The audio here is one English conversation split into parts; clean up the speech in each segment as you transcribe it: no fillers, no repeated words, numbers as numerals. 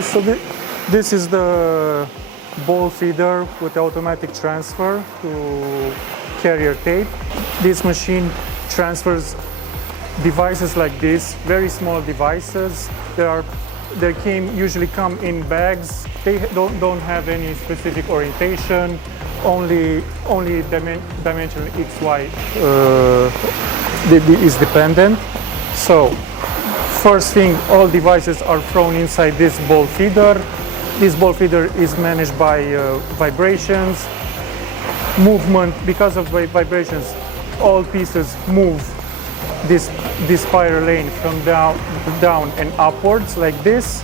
So this is the ball feeder with automatic transfer to carrier tape. This machine transfers devices like this, very small devices. They usually come in bags. They don't have any specific orientation, only dimensional XY is dependent. So first thing, all devices are thrown inside this ball feeder. This ball feeder is managed by vibrations, movement. Because of vibrations, all pieces move this spiral lane from down and upwards like this,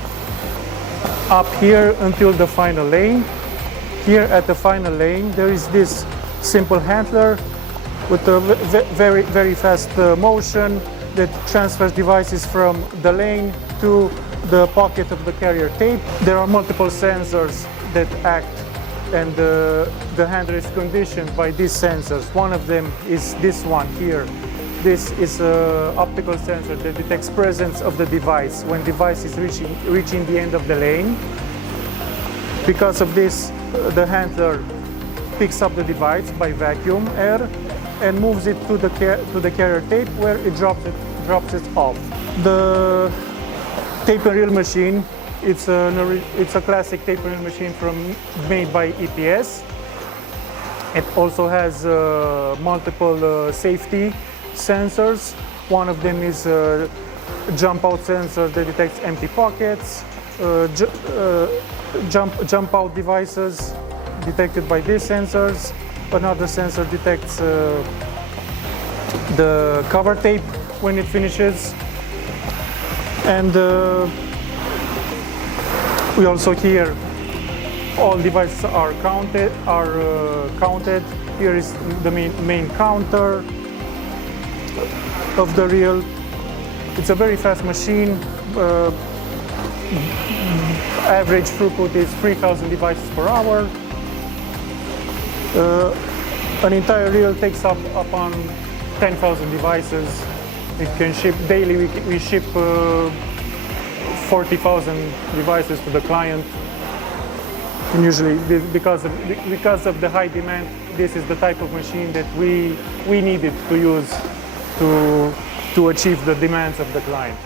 up here until the final lane. Here at the final lane, there is this simple handler with a very fast motion that transfers devices from the lane to the pocket of the carrier tape. There are multiple sensors that act, and the handler is conditioned by these sensors. One of them is this one here. This is an optical sensor that detects presence of the device when device is reaching the end of the lane. Because of this, the handler picks up the device by vacuum air and moves it to the carrier tape, where it drops it off. The tape and reel machine, it's a classic tape and reel machine made by EPS. It also has multiple safety sensors. One of them is a jump out sensor that detects empty pockets, jump out devices detected by these sensors. Another sensor detects the cover tape when it finishes. And we also here all devices are counted. Here is the main counter of the reel. It's a very fast machine. Average throughput is 3,000 devices per hour. An entire reel takes up upon 10,000 devices. It can ship daily. We ship 40,000 devices to the client. And usually, because of the high demand, this is the type of machine that we needed to use to achieve the demands of the client.